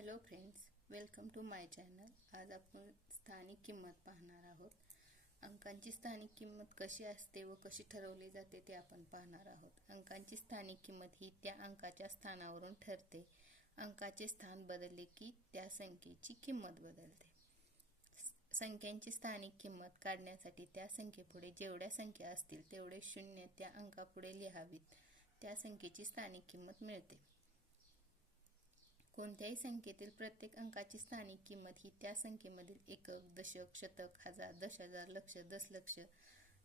Hello friends, welcome to my channel. आज आपण स्थानिक किंमत पाहणार आहोत. अंकांची स्थानिक किंमत कशी असते व कशी ठरवली जाते ते आपण पाहणार आहोत. अंकांची स्थानिक किंमत ही त्या अंकाच्या स्थानावरून ठरते. अंकाचे स्थान बदलले की त्या संख्येची किंमत बदलते. संख्यांची स्थानिक किंमत काढण्यासाठी त्या संख्येपुढे जेवढ्या संख्या असतील तेवढे शून्य त्या अंकापुढे लिहावीत. त्या संख्येची स्थानिक किंमत मिळते. कोणत्याही संख्येतील प्रत्येक अंकाची स्थानिक किंमत ही त्या संख्येमधील एकक, दशक, शतक, हजार, 10,000, लक्ष, दशलक्ष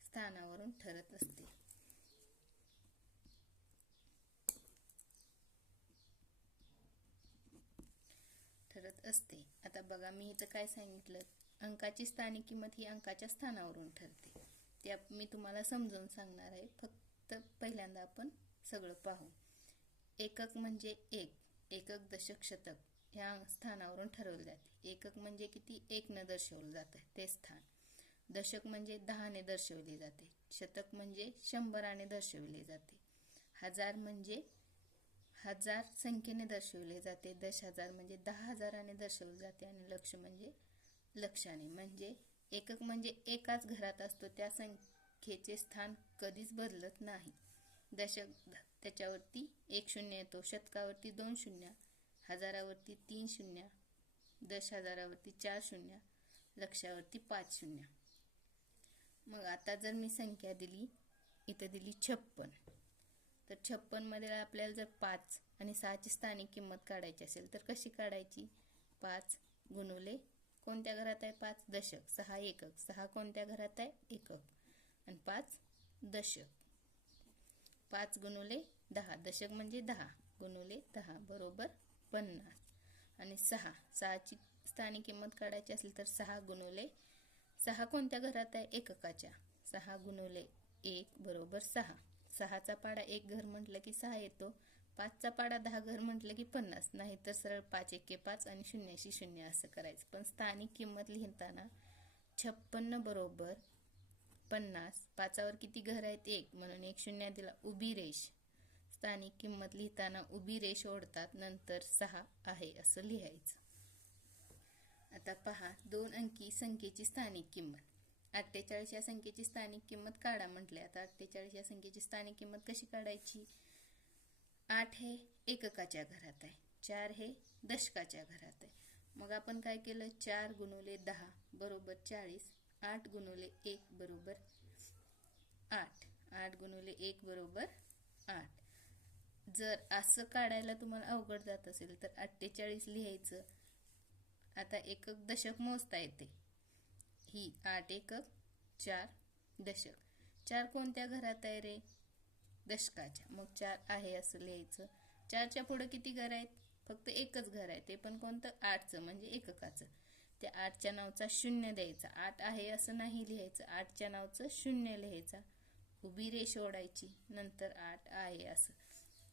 स्थानावरून ठरत असते. आता बघा, मी इथं काय सांगितलं, अंकाची स्थानिक किंमत ही अंकाच्या स्थानावरून ठरते. ते मी तुम्हाला समजावून सांगणार आहे. फक्त पहिल्यांदा आपण सगळं पाहू. एकक म्हणजे एकक, दशक, शतक ह्या स्थानावरून ठरवले जाते. एकक म्हणजे किती? 1 ने दर्शवलं जातं ते स्थान. दशक म्हणजे 10 ने दर्शवले जाते. शतक म्हणजे 100 दर्शवले जाते. हजार म्हणजे 1000 संख्येने दर्शवले जाते. 10,000 म्हणजे 10,000 दर्शवले जाते. आणि लक्ष म्हणजे लक्षाने. म्हणजे एकक म्हणजे एकाच घरात असतो. त्या संख्येचे स्थान कधीच बदलत नाही. दशक त्याच्यावरती 1 शून्य येतो. शतकावरती 2 शून्य, हजारावरती 3 शून्य, 10,000वरती 4 शून्य, लक्षावरती 5 शून्य. मग आता जर मी संख्या दिली, इथं दिली 56, तर 56 मध्ये आपल्याला जर 5 आणि 6ची स्थानिक किंमत काढायची असेल तर कशी काढायची? 5 गुणुले कोणत्या घरात आहे? 5 दशक, 6 एकक, 6 कोणत्या घरात आहे? एकक, आणि 5 दशक. 5 गुणुले 10, दशक म्हणजे 10 गुणुले 10 बरोबर 50. आणि 6ची स्थानिक किंमत काढायची असेल तर 6 गुणुले 6 कोणत्या घरात आहे? एककाच्या. 6 गुणुले 1 बरोबर 6. 6चा पाडा 1 घर म्हटलं की 6 येतो. 5चा पाडा 10 घर म्हटलं की 50. नाही तर सरळ 5 एके 5 आणि शून्याशी शून्य असं करायचं. पण स्थानिक किंमत लिहिताना 56 बरोबर 50. 5वर किती घर आहेत? 1, म्हणून 1 शून्य दिला. उभी रेष. स्थानिक किंमत लिहिताना उभी रेष ओढतात, नंतर 6 आहे असं लिहायचं. आता पहा, 2 अंकी संख्येची स्थानिक किंमत. 48 या संख्येची स्थानिक किंमत काढा म्हटले. आता 48 या संख्येची स्थानिक किंमत कशी काढायची? 8 हे एककाच्या घरात आहे, 4 हे दशकाच्या घरात आहे. मग आपण काय केलं? 4 गुणुले 10 बरोबर 40. 8 गुणुले 1 बरोबर 8. 8 गुणुले 1 बरोबर 8. जर असं काढायला तुम्हाला अवघड जात असेल तर 48 लिहायचं. आता एकक दशक मोजता येते. ही 8 एकक, 4 दशक. 4 कोणत्या घरात आहे रे? दशकाच्या. मग 4 आहे असं लिहायचं. 4च्या पुढे किती घर आहेत? फक्त एकच घर आहे, ते पण कोणतं? 8चं म्हणजे एककाचं. त्या 8च्या नावाचा शून्य द्यायचा. 8 आहे असं नाही लिहायचं, 8च्या नावाचं शून्य लिहायचा. उभी रेष ओढायची, नंतर 8 आहे असं.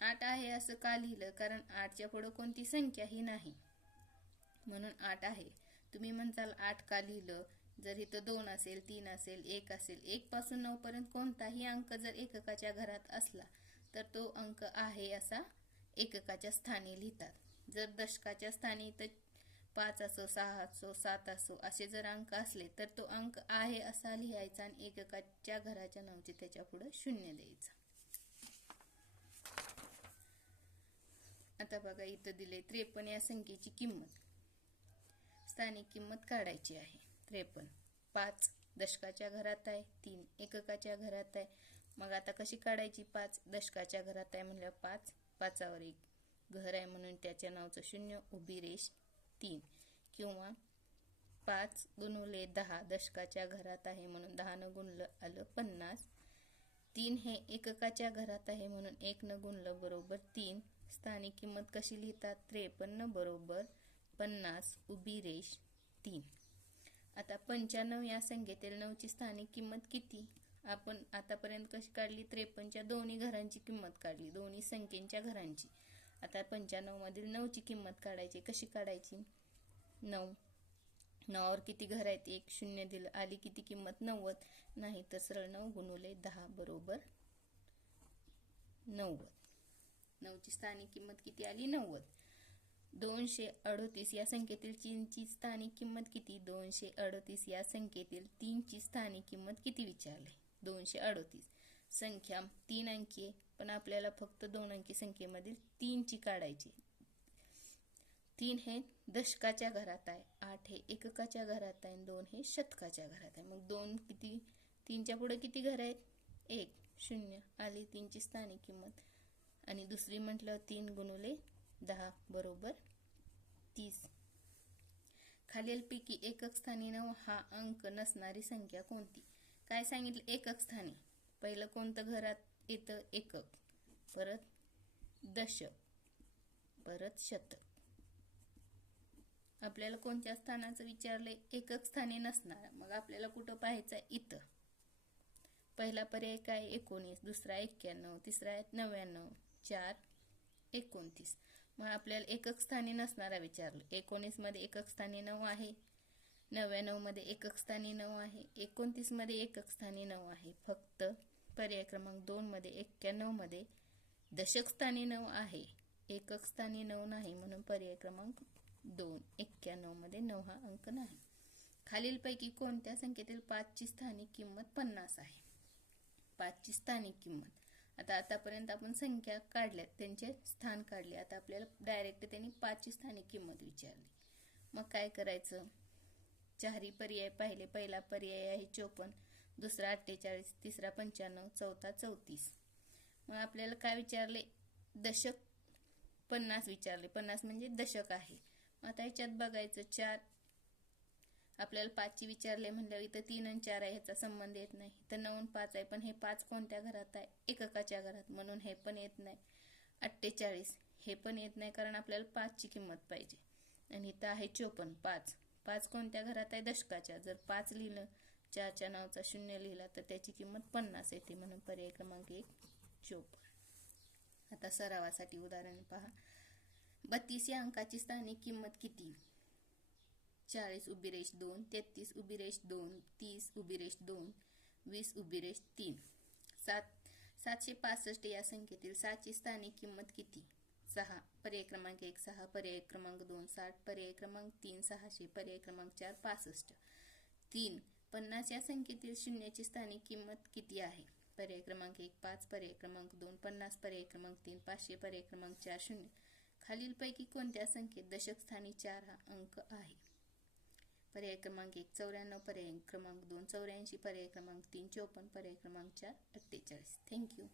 8 आहे असं का लिहिलं? कारण 8च्या पुढे कोणती संख्याही नाही, म्हणून 8 आहे. तुम्ही म्हणताल 8 का लिहिलं? जर इथं 2 असेल, 3 असेल, 1 असेल, 1 पासून 9 पर्यंत कोणताही अंक जर एककाच्या घरात असला तर तो अंक आहे असा एककाच्या स्थानी लिहितात. जर दशकाच्या स्थानी तर 5 असो, 6 असो, 7 असो असे जर अंक असले तर तो अंक आहे असा लिहायचा आणि एककाच्या घराच्या नावाचे त्याच्या पुढे शून्य द्यायचं. आता बघा, इथं दिले 53 या संख्येची किंमत. स्थानिक किंमत काढायची आहे. 53. 5 दशकाच्या घरात आहे, 3 एककाच्या घरात आहे. मग आता कशी काढायची? 5 दशकाच्या घरात आहे म्हणल्यावर 5, 5वर 1 घर आहे म्हणून त्याच्या नावाचं शून्य, उभी रेष 3. किंवा 5 गुणुले 10 दशकाच्या घरात आहे म्हणून 10 न गुणलं आलं 50. 3 हे एककाच्या घरात आहे म्हणून 1 न गुणलं बरोबर 3. स्थानिक किंमत कशी लिहितात? 53 बरोबर 50 उभी रेष 3. आता 95 या संख्येतील 9ची स्थानिक किंमत किती? आपण आतापर्यंत कशी काढली? 53च्या दोन्ही घरांची किंमत काढली, दोन्ही संख्येच्या घरांची. आता 95 मधील 9ची किंमत काढायची. कशी काढायची? 9वर किती घर आहेत? 1 शून्य दिलं. आली किती किंमत? 90. नाही तर सरळ 9 गुणुले 10 बरोबर 90. 9ची स्थानिक किंमत किती आली? 90. 238 या संख्येतील 3ची स्थानिक किंमत किती? 238 या संख्येतील 3ची स्थानिक किंमत किती विचारले? 238 संख्या 3 अंकी आहे, पण आपल्याला फक्त 2 अंकी संख्येमधील 3ची काढायची. 3 हे दशकाच्या घरात आहे, 8 हे एककाच्या घरात आहे, 2 हे शतकाच्या घरात आहे. मग 2 किती? 3च्या पुढे किती घर आहेत? 1, 0 आली 3ची स्थानिक किंमत. आणि दुसरी म्हटलं 3 गुणुले 10 बरोबर 30. खालीलपैकी एकक स्थानी 9 हा अंक नसणारी संख्या कोणती? काय सांगितलं? एकक स्थानी. पहिलं कोणतं घरात येतं? एकक, परत दशक, परत शतक. आपल्याला कोणत्या स्थानाचं विचारलंय? एकक स्थानी नसणारा. मग आपल्याला कुठं पाहायचं? इथं. पहिला पर्याय काय? 19, दुसरा 91, तिसरा 99, 4 29. मग आपल्याला एकक स्थानी नसणारा विचारलं. 19 मध्ये एकक स्थानी 9 आहे, 99 मध्ये एकक स्थानी 9 आहे, 29 मध्ये एकक स्थानी 9 आहे. फक्त पर्याय क्रमांक 2 मध्ये 91 मध्ये दशक स्थानी 9 आहे, एकक स्थानी 9 नाही, म्हणून पर्याय क्रमांक 2 91 मध्ये 9 हा अंक नाही. खालीलपैकी कोणत्या संख्येतील 5ची स्थानिक किंमत 50 आहे? 5ची स्थानिक किंमत. आता आतापर्यंत आपण संख्या काढल्यात, त्यांचे स्थान काढले. आता आपल्याला डायरेक्ट त्यांनी 5ची स्थानिक किंमत विचारली. मग काय करायचं? चारही पर्याय पाहिले. पहिला पर्याय आहे 54, दुसरा 48, तिसरा 95, चौथा 34. मग आपल्याला काय विचारले? दशक 50 विचारले. 50 म्हणजे दशक आहे. मग आता ह्याच्यात बघायचं 4 आपल्याला 5ची विचारले म्हणल्यावर इथं 3 आणि 4 आहे, ह्याचा संबंध येत नाही. इथं 9 आणि 5 आहे, पण हे 5 कोणत्या घरात आहे? एककाच्या घरात, म्हणून हे पण येत नाही. 48 हे पण येत नाही, कारण आपल्याला 5ची किंमत पाहिजे. आणि इथं आहे 54, 5 कोणत्या घरात आहे? दशकाच्या. जर 5 लिहिलं, 4च्या नावाचा 0 लिहिला तर त्याची किंमत 50 येते, म्हणून पर्याय क्रमांक 1 54. आता सरावासाठी उदाहरण पहा. 32 या अंकाची स्थानिक किंमत किती? 40 उभी रेष 2, 33 उभी रेष 2, 30 उभी रेष 2, 20 उभी रेष 3. 765 या संख्येतील 6ची स्थानिक किंमत किती? 6. पर्याय क्रमांक 1 6, पर्याय क्रमांक 2 60, पर्याय क्रमांक 3 600, पर्याय क्रमांक 4 65. 3. 50 या संख्येतील शून्याची स्थानिक किंमत किती आहे? पर्याय क्रमांक 1 5, पर्याय क्रमांक 2 50, पर्याय क्रमांक 3 500, पर्याय क्रमांक 4 0. खालीलपैकी कोणत्या संख्येत दशक स्थानी 4 हा अंक आहे? पर्याय क्रमांक 1 94, पर्याय क्रमांक 2 84, पर्याय क्रमांक 3 54, पर्याय क्रमांक 4 48. थँक्यू.